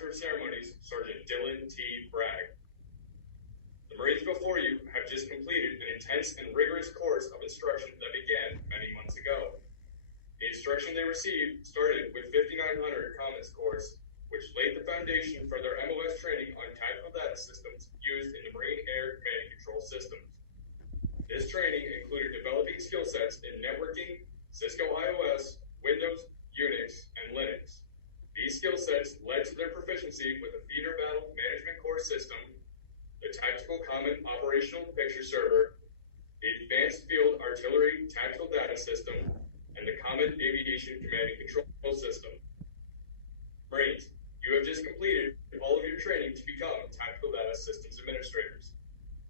Master of Ceremonies, Sergeant Dylan T. Bragg. The Marines before you have just completed an intense and rigorous course of instruction that began many months ago. The instruction they received started with 5900 Commons course, which laid the foundation for their MOS training on tactical data systems used in the Marine Air Command and Control systems. This training included developing skill sets in networking, Cisco iOS, Windows, Unix, and Linux. These skill sets led to their proficiency with the Theater Battle Management Core system, the Tactical Common Operational Picture Server, the Advanced Field Artillery Tactical Data System, and the Common Aviation Command and Control System. Marines, you have just completed all of your training to become Tactical Data Systems Administrators.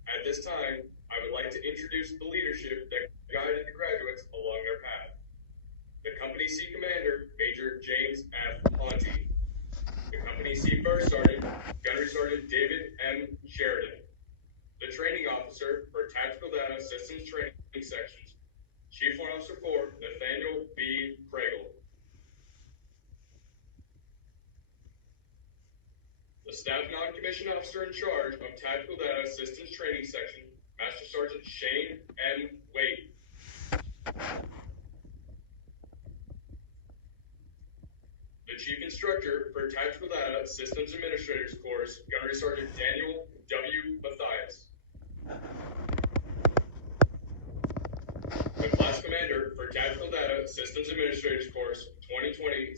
At this time, I would like to introduce the leadership that guided the graduates along their path. The Company C Commander, Major James F. Ponte. The Company C First Sergeant, Gunnery Sergeant David M. Sheridan. The Training Officer for Tactical Data Systems Training Sections, Chief Warrant Officer 4, Nathaniel B. Pregel. The Staff Non-Commissioned Officer in charge of Tactical Data Systems Training Section, Master Sergeant Shane M. Wade. The Chief Instructor for Tactical Data Systems Administrators Course, Gunnery Sergeant Daniel W. Mathias. The Class Commander for Tactical Data Systems Administrators Course, 2020-040,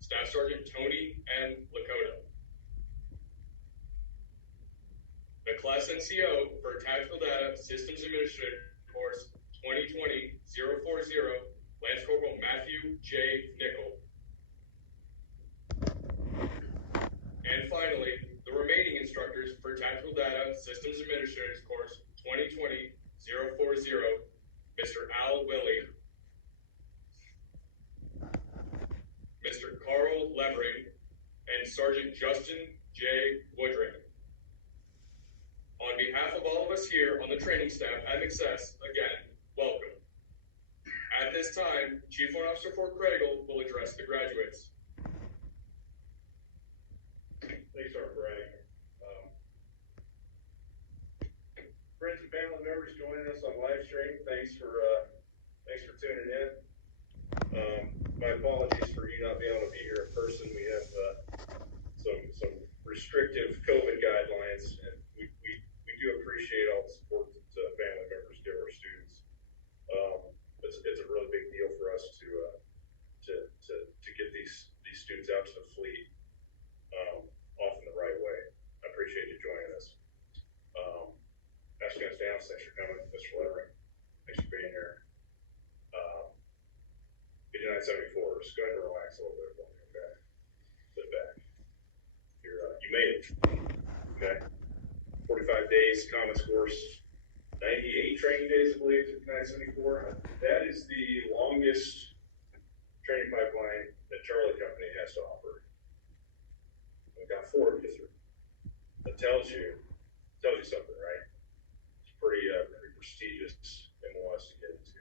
Staff Sergeant Tony M. Lakota. The Class NCO for Tactical Data Systems Administrator Course, 2020-040, Lance Corporal Matthew J. Nickel. And finally, the remaining instructors for Tactical Data Systems Administrators Course, 2020-040, Mr. Al Willie, Mr. Carl Levering, and Sergeant Justin J. Woodring. On behalf of all of us here on the training staff at McSess, again, welcome. At this time, Chief Warrant Officer Fort Craigle will address the graduates. Thanks, Sergeant Bragg. Friends and family members joining us on live stream, thanks for tuning in. My apologies for you not being able to be here in person. We have some restrictive COVID guidelines, and we do appreciate all the support that family members give our students. It's a really big deal for us to get these students out to the fleet off in the right way. I appreciate you joining us. Afghanistan, thanks for coming. Mr. Levering, thanks for being here. 5974, just go ahead and relax a little bit for me, okay? Sit back. You made it, okay? 45 days, Commons course, 98 training days, I believe, 5974. That is the longest training pipeline that Charlie Company has to offer. We've got 4 of you through. That tells you something, right? It's pretty prestigious MOS to get into.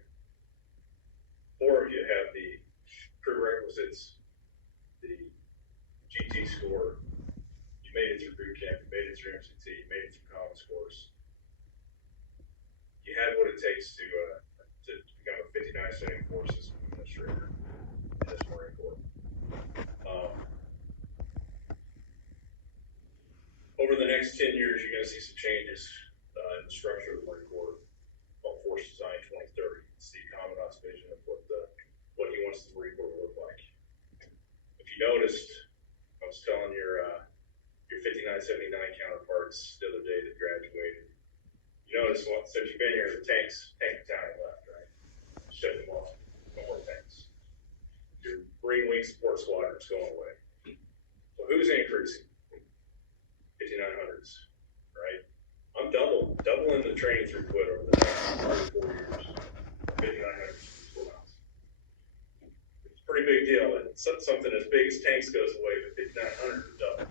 4 of you have the prerequisites, the GT score. You made it through boot camp, you made it through MCT, you made it through Commons course. You had what it takes to become a 5974 system administrator in this Marine Corps. Over the next 10 years, you're going to see some changes in the structure of the Marine Corps called Force Design 2030. It's the Commandant's vision of what he wants the Marine Corps to look like. If you noticed, I was telling your 5979 counterparts the other day that graduated. You notice, well, since you've been here, the tank battalion left, right? Shut them off. No more tanks. Your Marine Wing Support Squadron's going away. So who's increasing? 5900s, right? I'm doubling the training throughput over the next 3 or 4 years. 5900s schools. It's a pretty big deal, and something as big as tanks goes away, but 5900 is double.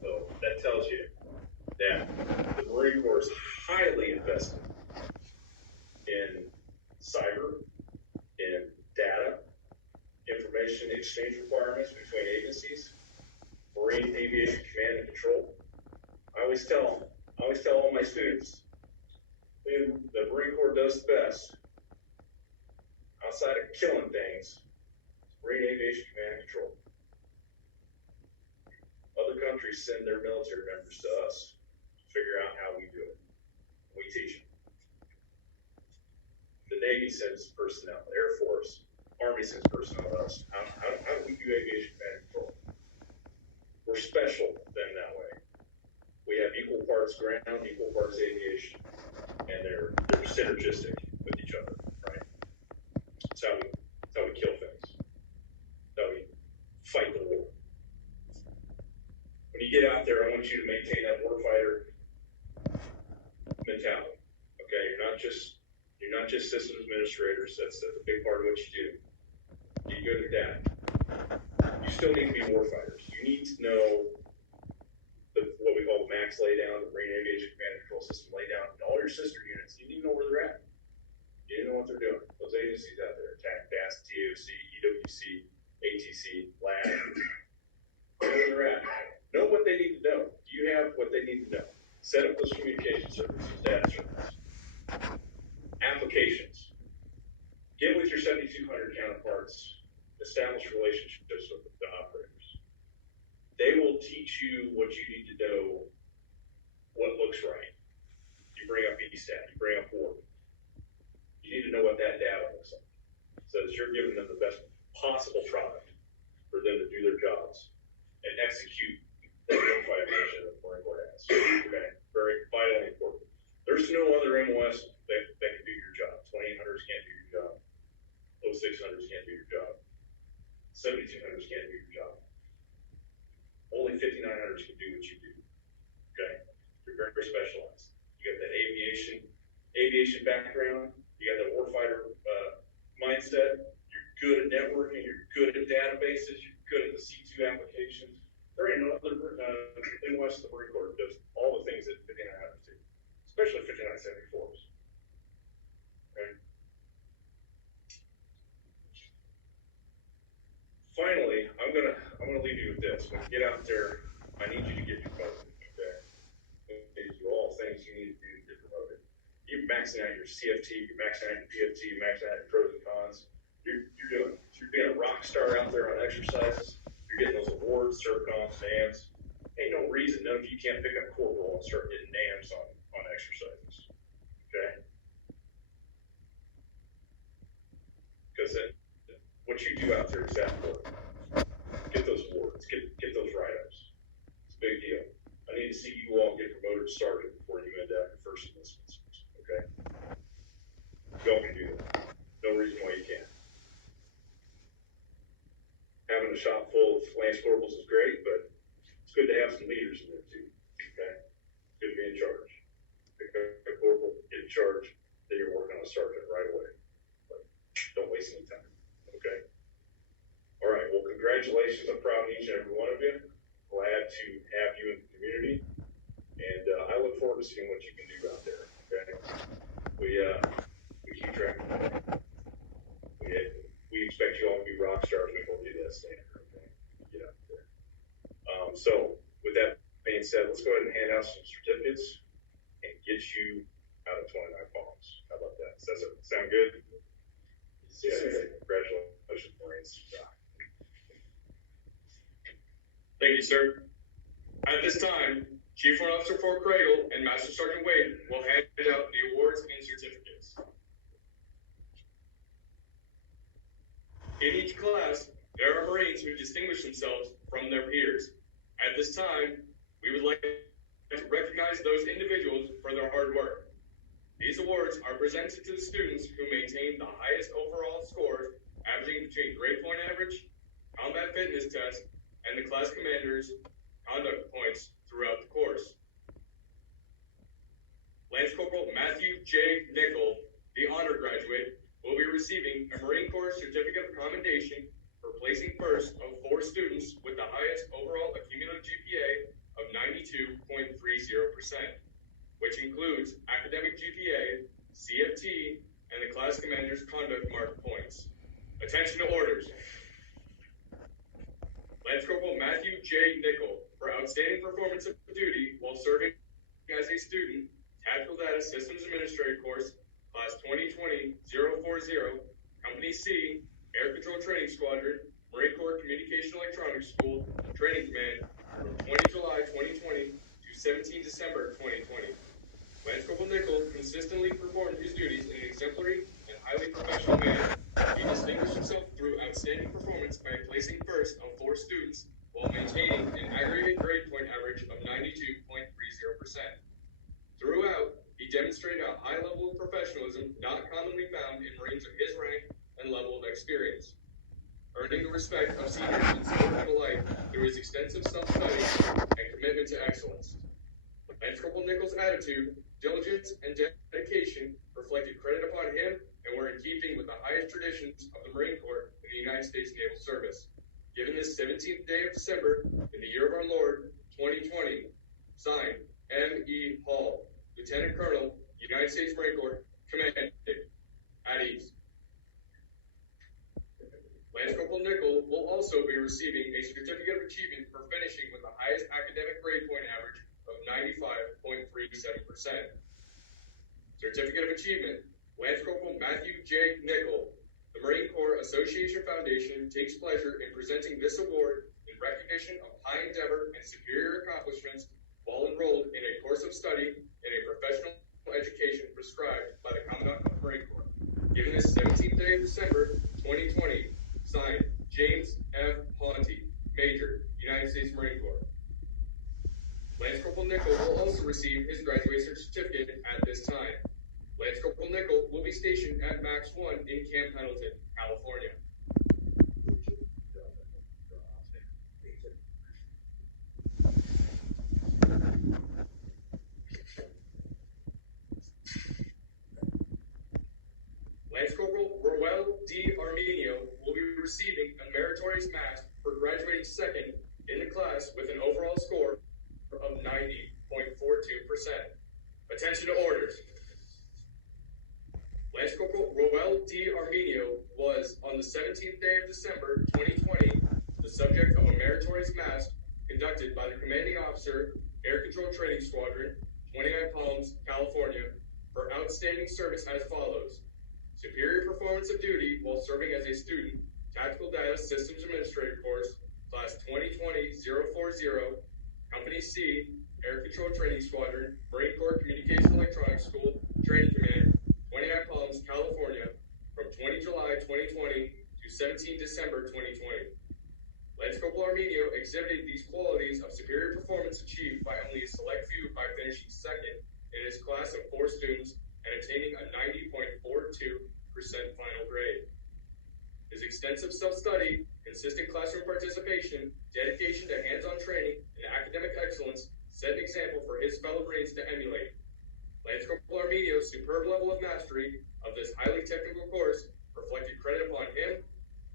So that tells you that the Marine Corps is highly invested in cyber, in data, information exchange requirements between agencies. Marine Aviation Command and Control. I always tell all my students, the Marine Corps does the best, outside of killing things, Marine Aviation Command and Control. Other countries send their military members to us to figure out how we do it. We teach them. The Navy sends personnel, the Air Force, Army sends personnel to us. How do we do aviation command and control? We're special then that way. We have equal parts ground, equal parts aviation, and they're synergistic with each other, right? That's how we kill things. That's how we fight the war. When you get out there, I want you to maintain that warfighter mentality. Okay, you're not just systems administrators. That's a big part of what you do. You go to that. You still need to be warfighters. You need to know what we call the max laydown, the Marine Aviation Command and Control System laydown, and all your sister units. You need to know where they're at. You need to know what they're doing. Those agencies out there, TAC, DAS, TOC, EWC, ATC, LAD, know where they're at. Know what they need to know. Do you have what they need to know? Set up those communication services, data services. Applications. Get with your 7200 counterparts. Establish relationships with the operators. They will teach you what you need to know, what looks right. You bring up ESTAT, you bring up WARP. You need to know what that data looks like, so that you're giving them the best possible product for them to do their jobs and execute the warfighting mission that the Marine Corps has. Okay, very vitally important. There's no other MOS that can do your job. 2800s can't do your job. 0600s can't do your job. 7200s can't do your job. Only 5900s can do what you do. Okay, you're very, very specialized. You got that aviation background. You got that warfighter mindset. You're good at networking. You're good at databases. You're good at the C2 applications. There ain't no other MOS the Marine Corps does all the things that 5900s do, especially 5974s. Okay. Finally, I'm gonna leave you with this. When you get out there, I need you to get promoted. Okay. You do all things you need to do to get promoted. You're maxing out your CFT, you're maxing out your PFT, you're maxing out your pros and cons. You're being a rock star out there on exercises. You're getting those awards, CERCOMs, NAMs. Ain't no reason none of you can't pick up corporal and start getting NAMs on exercises. Okay? Because what you do out there is that important. Get those awards, get those write-ups. It's a big deal. I need to see you all get promoted to sergeant before you end up your first enlistments. Okay? Y'all can do that. No reason why you can't. Having a shop full of Lance Corporals is great, but it's good to have some leaders in there too. Okay? It's good to be in charge. Pick up a corporal, get in charge, then you're working on a sergeant right away. But don't waste any time. Okay? All right, well, congratulations. I'm proud of each and every one of you. Glad to have you in the community. And I look forward to seeing what you can do out there. Okay? We keep track of that. We expect you all to be rock stars before we do that standard. Okay? Get out there. So, with that being said, let's go ahead and hand out some certificates and get you out of 29Palms. How about that? Does that sound good? Yeah, congratulations, Marines. Thank you, sir. At this time, Chief Warrant Officer Fort Cradle and Master Sergeant Wade will hand out the awards and certificates. In each class, there are Marines who distinguish themselves from their peers. At this time, we would like to recognize those individuals for their hard work. These awards are presented to the students who maintain the highest overall scores, averaging between grade point average, combat fitness test, and the class commander's conduct points throughout the course. Lance Corporal Matthew J. Nickel, the honor graduate, will be receiving a Marine Corps Certificate of Commendation for placing first of 4 students with the highest overall accumulative GPA of 92.30%, which includes academic GPA, CFT, and the class commander's conduct mark points. Attention to orders. Lance Corporal Matthew J. Nickel for outstanding performance of duty while serving as a student, Tactical Data Systems Administrator course, Class 2020-040, Company C, Air Control Training Squadron, Marine Corps Communication Electronics School, Training Command, from 20 July 2020 to 17 December 2020. Lance Corporal Nickel consistently performed his duties in an exemplary and highly professional manner. He distinguished himself through outstanding performance by placing first of 4 students while maintaining an aggregate grade point average of 92.30%. Throughout, he demonstrated a high level of professionalism not commonly found in Marines of his rank and level of experience, earning the respect of seniors and servicemen alike through his extensive self-study and commitment to excellence. Lance Corporal Nickel's attitude, diligence, and dedication reflected credit upon him and were in keeping with the highest traditions of the Marine Corps in the United States Naval Service. Given this 17th day of December in the year of our Lord, 2020, signed, M.E. Hall, Lieutenant Colonel, United States Marine Corps, Commanding, at ease. Lance Corporal Nickel will also be receiving a Certificate of Achievement for finishing with the highest academic grade point average of 95.37%. Certificate of Achievement, Lance Corporal Matthew J. Nickel. The Marine Corps Association Foundation takes pleasure in presenting this award in recognition of high endeavor and superior accomplishments while enrolled in a course of study in a professional education prescribed by the Commandant of the Marine Corps. Given this 17th day of December, 2020, signed, James F. Ponte, Major, United States Marine Corps. Lance Corporal Nickel will also receive his graduation certificate at this time. Lance Corporal Nickel will be stationed at Max 1 in Camp Pendleton, California. Lance Corporal Rowell D. Armenio will be receiving a meritorious mask for graduating second in the class with an overall score of 90.42%. Attention to orders. Lance Corporal Rowell D. Armenio was, on the 17th day of December 2020, the subject of a meritorious mask conducted by the Commanding Officer, Air Control Training Squadron, 29Palms, California, for outstanding service as follows. Superior performance of duty while serving as a student, Tactical Data Systems Administrator course, Class 2020-040, Company C, Air Control Training Squadron, Marine Corps Communication Electronics School, Training Command, 29Palms, California, from 20 July 2020 to 17 December 2020. Lance Corporal Armenio exhibited these qualities of superior performance achieved by only a select few by finishing second in his class of 4 students and attaining a 90.42% final grade. His extensive self-study, consistent classroom participation, dedication to hands-on training, and academic excellence set an example for his fellow Marines to emulate. Lance Corporal Armenio's superb level of mastery of this highly technical course reflected credit upon him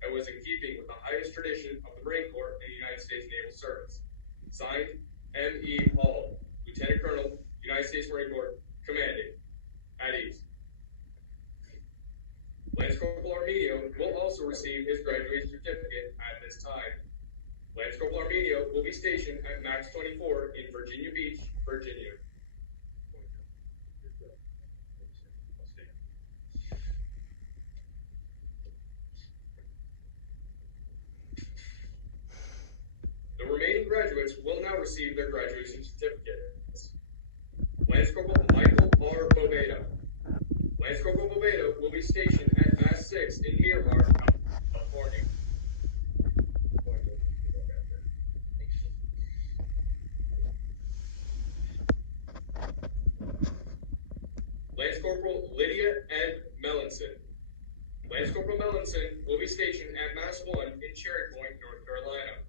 and was in keeping with the highest tradition of the Marine Corps in the United States Naval Service. Signed, M.E. Hall, Lieutenant Colonel, United States Marine Corps, Commanding, at ease. Lance Corporal Armenio will also receive his graduation certificate at this time. Lance Corporal Armenio will be stationed at Max 24 in Virginia Beach, Virginia. The remaining graduates will now receive their graduation certificates. Lance Corporal Michael R. Boveda. Lance Corporal Boveda will be stationed at Mass 6 in Miramar, California. Lance Corporal Lydia N. Mellinson. Lance Corporal Mellinson will be stationed at Mass 1 in Cherry Point, North Carolina.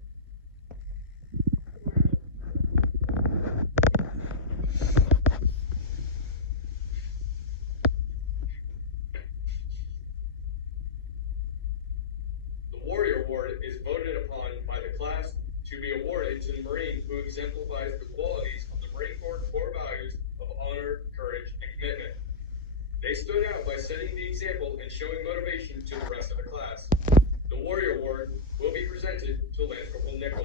Award is voted upon by the class to be awarded to the Marine who exemplifies the qualities of the Marine Corps core values of honor, courage, and commitment. They stood out by setting the example and showing motivation to the rest of the class. The Warrior Award will be presented to Lance Corporal Nickel.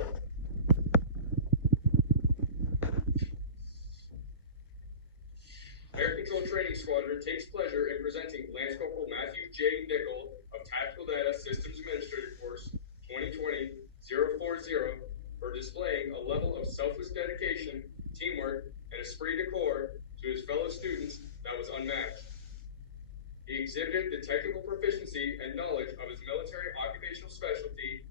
exhibited the technical proficiency and knowledge of his military occupational specialty.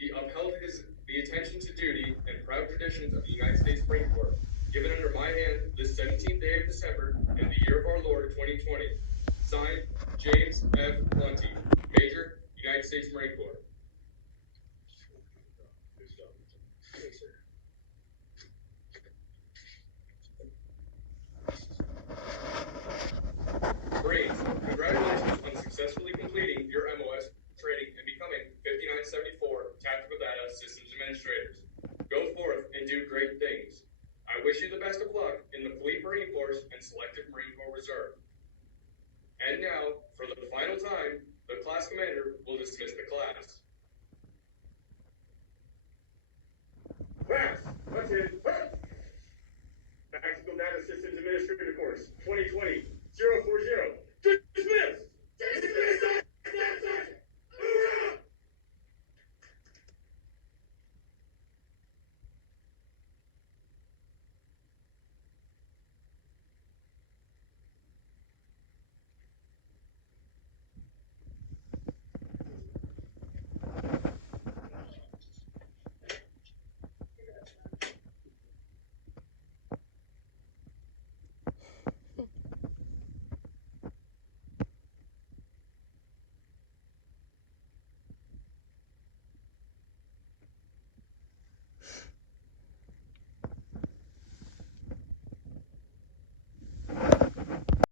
He upheld the attention to duty and proud traditions of the United States Marine Corps, given under my hand this 17th day of December in the year of our Lord 2020. Signed, James F. Lunty, Major, United States Marine Corps. Marines, congratulations on successfully completing your MOS training and becoming 5974 Tactical Data Systems Administrators. Go forth and do great things. I wish you the best of luck in the Fleet Marine Force and Selective Marine Corps Reserve. And now, for the final time, the class commander will dismiss the class. Class, attention. Tactical Data Systems Administrator Course, 2020-040. Dismiss! Dismiss!